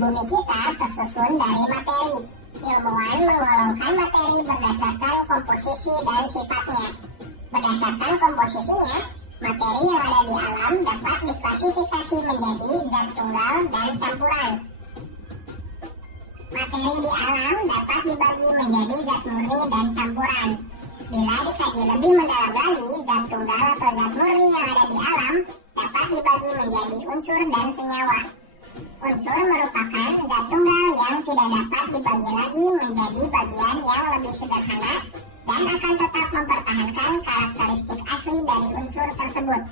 bumi kita tersusun dari materi. Ilmuwan menggolongkan materi berdasarkan komposisi dan sifatnya. Berdasarkan komposisinya, materi yang ada di alam dapat diklasifikasi menjadi zat tunggal dan campuran. Materi di alam dapat dibagi menjadi zat murni dan campuran. Bila dikaji lebih mendalam lagi, zat tunggal atau zat murni yang ada di alam dapat dibagi menjadi unsur dan senyawa. Unsur merupakan zat tunggal yang tidak dapat dibagi lagi menjadi bagian yang lebih sederhana dan akan tetap mempertahankan karakteristik asli dari unsur tersebut.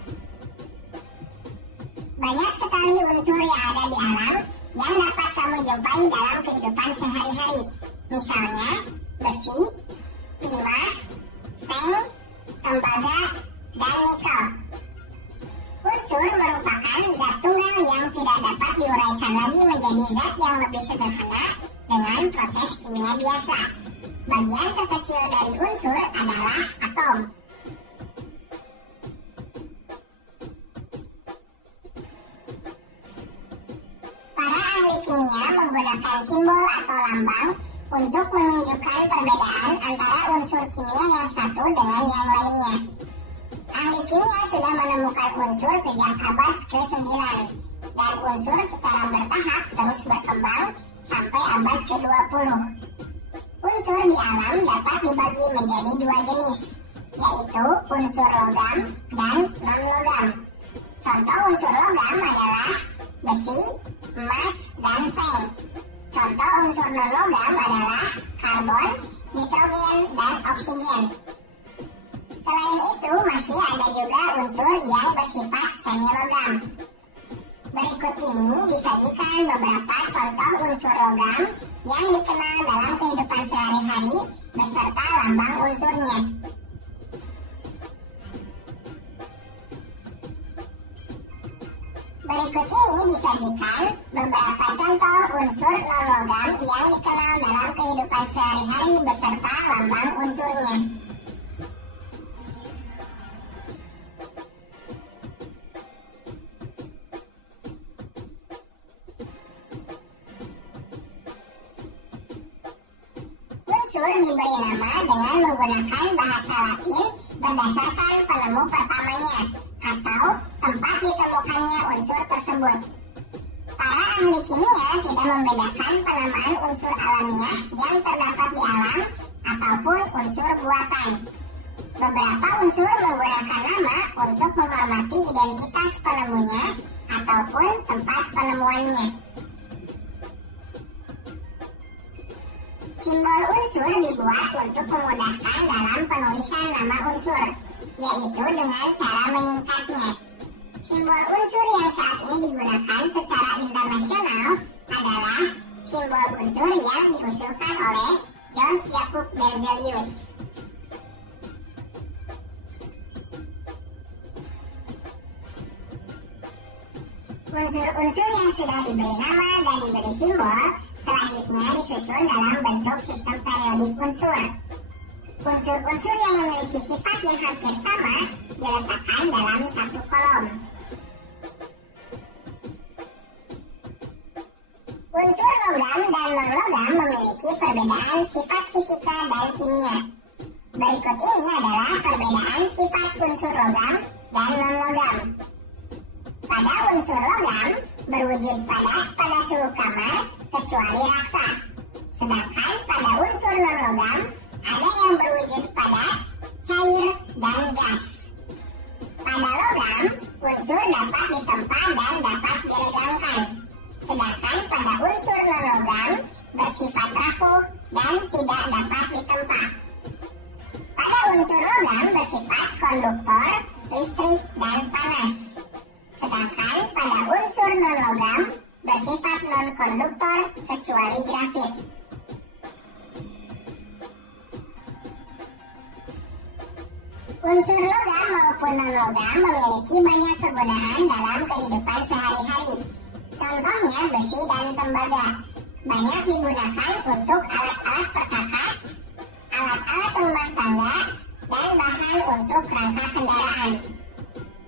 Banyak sekali unsur yang ada di alam yang dapat kamu jumpai dalam kehidupan sehari-hari. Misalnya, besi, timah, seng, tembaga, dan nikel. Unsur merupakan zat tunggal yang tidak dapat diuraikan lagi menjadi zat yang lebih sederhana dengan proses kimia biasa. Bagian terkecil dari unsur adalah atom. Para ahli kimia menggunakan simbol atau lambang untuk menunjukkan perbedaan antara unsur kimia yang satu dengan yang lainnya. Ahli kimia sudah menemukan unsur sejak abad ke-9, dan unsur secara bertahap terus berkembang sampai abad ke-20. Unsur di alam dapat dibagi menjadi dua jenis, yaitu unsur logam dan non-logam. Contoh unsur logam adalah besi, emas, dan seng. Contoh unsur non-logam adalah karbon, nitrogen, dan oksigen. Selain itu, masih ada juga unsur yang bersifat semi-logam. Berikut ini disajikan beberapa contoh unsur logam yang dikenal dalam kehidupan sehari-hari beserta lambang unsurnya. Berikut ini disajikan beberapa contoh unsur non-logam yang dikenal dalam kehidupan sehari-hari beserta lambang unsurnya. Unsur diberi nama dengan menggunakan bahasa Latin berdasarkan penemu pertamanya atau tempat ditemukannya unsur tersebut. Para ahli kimia tidak membedakan penamaan unsur alamiah yang terdapat di alam ataupun unsur buatan. Beberapa unsur menggunakan nama untuk menghormati identitas penemunya ataupun tempat penemuannya. Simbol unsur dibuat untuk memudahkan dalam penulisan nama unsur, yaitu dengan cara menyingkatnya. Simbol unsur yang saat ini digunakan secara internasional adalah simbol unsur yang diusulkan oleh Jöns Jakob Berzelius. Unsur-unsur yang sudah diberi nama dan diberi simbol selanjutnya disusun dalam bentuk sistem periodik unsur. Unsur-unsur yang memiliki sifat yang hampir sama diletakkan dalam satu kolom. Unsur logam dan non-logam memiliki perbedaan sifat fisika dan kimia. Berikut ini adalah perbedaan sifat unsur logam dan non-logam. Pada unsur logam berwujud padat pada suhu kamar kecuali raksa. Sedangkan pada unsur non-logam ada yang berwujud padat, cair, dan gas. Pada logam, unsur dapat ditempa dan dapat diregangkan. Sedangkan pada unsur non-logam bersifat rapuh dan tidak dapat ditempa. Pada unsur logam bersifat konduktor, listrik, dan panas. Sedangkan pada unsur non-logam bersifat non-konduktor kecuali grafit. Unsur logam maupun non-logam memiliki banyak kegunaan dalam kehidupan sehari-hari. Contohnya besi dan tembaga. Banyak digunakan untuk alat-alat perkakas, alat-alat rumah tangga, dan bahan untuk rangka kendaraan.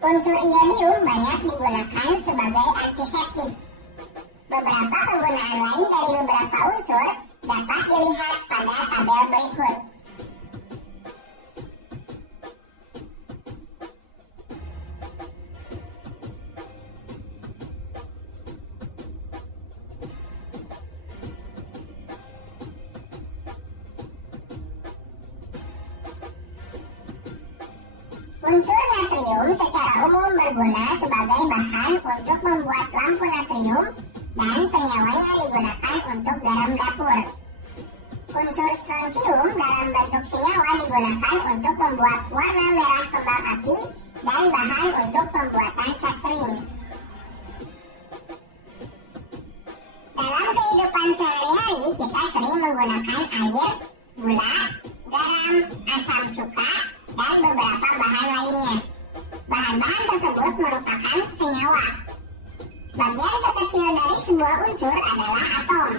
Unsur iodium banyak digunakan sebagai antiseptik. Beberapa kegunaan unsur dapat dilihat pada tabel berikut. Unsur natrium secara umum berguna sebagai bahan untuk membuat lampu natrium dan senyawanya digunakan untuk garam dapur. Unsur strontium dalam bentuk senyawa digunakan untuk membuat warna merah kembang api dan bahan untuk pembuatan cat kering. Dalam kehidupan sehari-hari kita sering menggunakan air, gula, garam, asam cuka, dan beberapa bahan lainnya. Bahan-bahan tersebut merupakan senyawa. Bagian terkecil dari sebuah unsur adalah atom.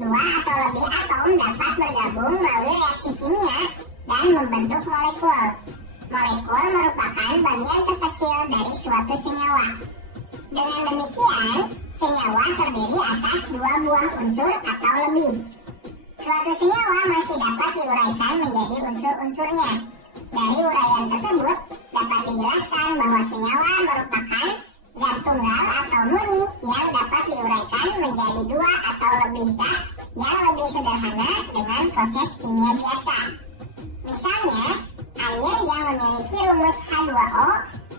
Dua atau lebih atom dapat bergabung melalui reaksi kimia dan membentuk molekul. Molekul merupakan bagian terkecil dari suatu senyawa. Dengan demikian, senyawa terdiri atas dua buah unsur atau lebih. Suatu senyawa masih dapat diuraikan menjadi unsur-unsurnya. Dari uraian tersebut, dapat dijelaskan bahwa senyawa merupakan zat tunggal atau murni yang dapat diuraikan menjadi dua atau lebih zat yang lebih sederhana dengan proses kimia biasa. Misalnya, air yang memiliki rumus H2O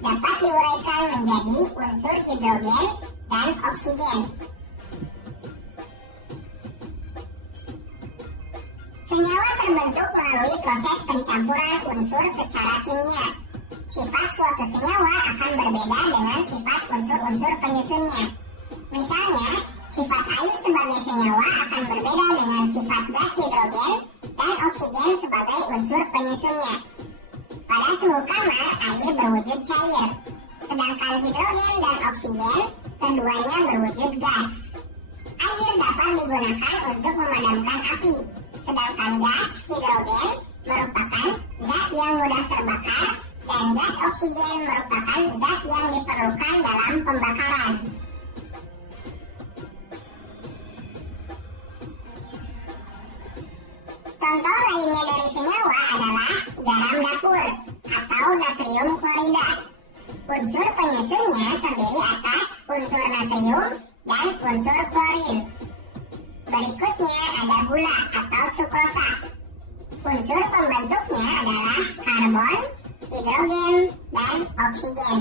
dapat diuraikan menjadi unsur hidrogen dan oksigen. Senyawa terbentuk melalui proses pencampuran unsur secara kimia. Sifat suatu senyawa akan berbeda dengan sifat unsur-unsur penyusunnya. Misalnya, sifat air sebagai senyawa akan berbeda dengan sifat gas hidrogen dan oksigen sebagai unsur penyusunnya. Pada suhu kamar, air berwujud cair, sedangkan hidrogen dan oksigen keduanya berwujud gas. Air dapat digunakan untuk memadamkan api, sedangkan gas hidrogen merupakan zat yang mudah terbakar dan gas oksigen merupakan zat yang diperlukan dalam pembakaran. Contoh lainnya dari senyawa adalah garam dapur atau natrium klorida. Unsur penyusunnya terdiri atas unsur natrium dan unsur klorin. Berikutnya ada gula atau sukrosa. Unsur pembentuknya adalah karbon, hidrogen, dan oksigen.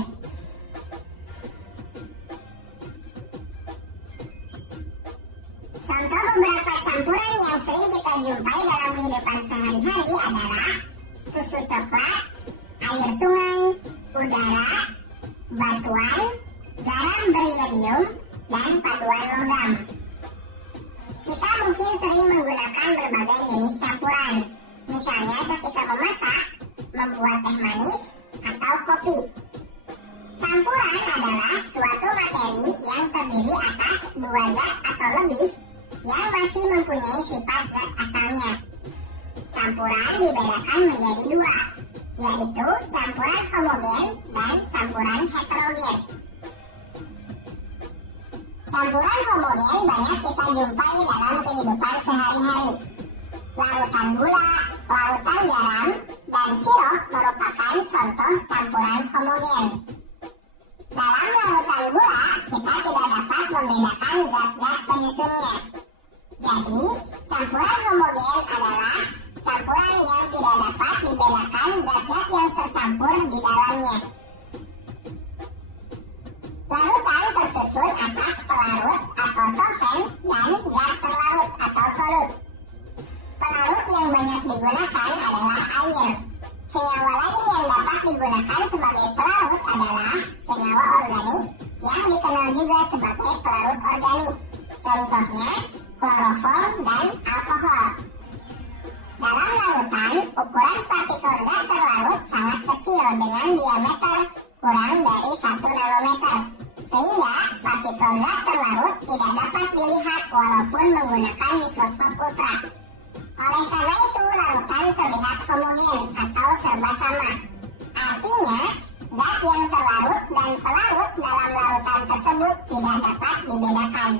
Contoh beberapa campuran yang sering kita jumpai dalam kehidupan sehari-hari adalah susu coklat, air sungai, udara, batuan, garam beriodium, dan paduan logam. Kita mungkin sering menggunakan berbagai jenis campuran, misalnya ketika memasak, membuat teh manis, atau kopi. Campuran adalah suatu materi yang terdiri atas dua zat atau lebih yang masih mempunyai sifat zat asalnya. Campuran dibedakan menjadi dua, yaitu campuran homogen dan campuran heterogen. Campuran homogen banyak kita jumpai dalam kehidupan sehari-hari. Larutan gula, larutan garam, dan sirup merupakan contoh campuran homogen. Dalam larutan gula, kita tidak dapat membedakan zat-zat penyusunnya. Jadi, campuran homogen adalah campuran yang tidak dapat dibedakan zat-zat yang tercampur di dalamnya. Larutan tersusun atas pelarut atau solvent dan zat terlarut atau solut. Pelarut yang banyak digunakan adalah air. Senyawa lain yang dapat digunakan sebagai pelarut adalah senyawa organik yang dikenal juga sebagai pelarut organik. Contohnya, kloroform dan alkohol. Dalam larutan, ukuran partikel zat terlarut sangat kecil dengan diameter kurang dari 1 nanometer. Sehingga partikel zat terlarut tidak dapat dilihat walaupun menggunakan mikroskop ultra. Oleh karena itu, larutan terlihat homogen atau serba sama. Artinya, zat yang terlarut dan pelarut dalam larutan tersebut tidak dapat dibedakan.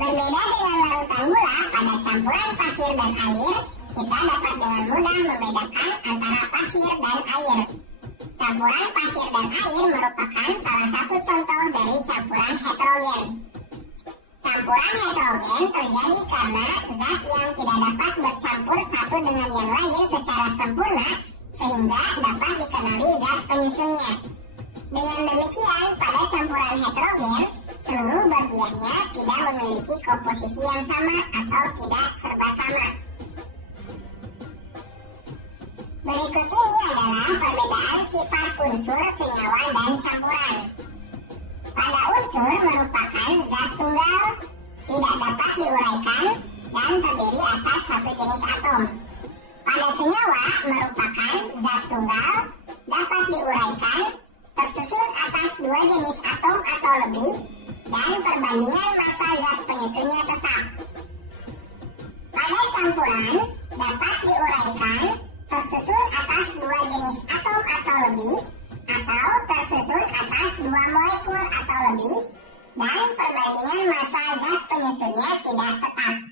Berbeda dengan larutan gula pada campuran pasir dan air, kita dapat dengan mudah membedakan antara pasir dan air. Campuran pasir dan air merupakan salah satu contoh dari campuran heterogen. Campuran heterogen terjadi karena zat yang tidak dapat bercampur satu dengan yang lain secara sempurna sehingga dapat dikenali zat penyusunnya. Dengan demikian, pada campuran heterogen, seluruh bagiannya tidak memiliki komposisi yang sama atau tidak serba sama. Berikut ini adalah perbedaan sifat unsur, senyawa, dan campuran. Pada unsur merupakan zat tunggal, tidak dapat diuraikan, dan terdiri atas satu jenis atom. Pada senyawa merupakan zat tunggal, dapat diuraikan, tersusun atas dua jenis atom atau lebih, dan perbandingan massa zat penyusunnya tetap. Pada campuran, dapat diuraikan, tersusun atas dua jenis atom atau lebih, atau tersusun atas dua molekul atau lebih, dan perbandingan massa zat penyusunnya tidak tetap.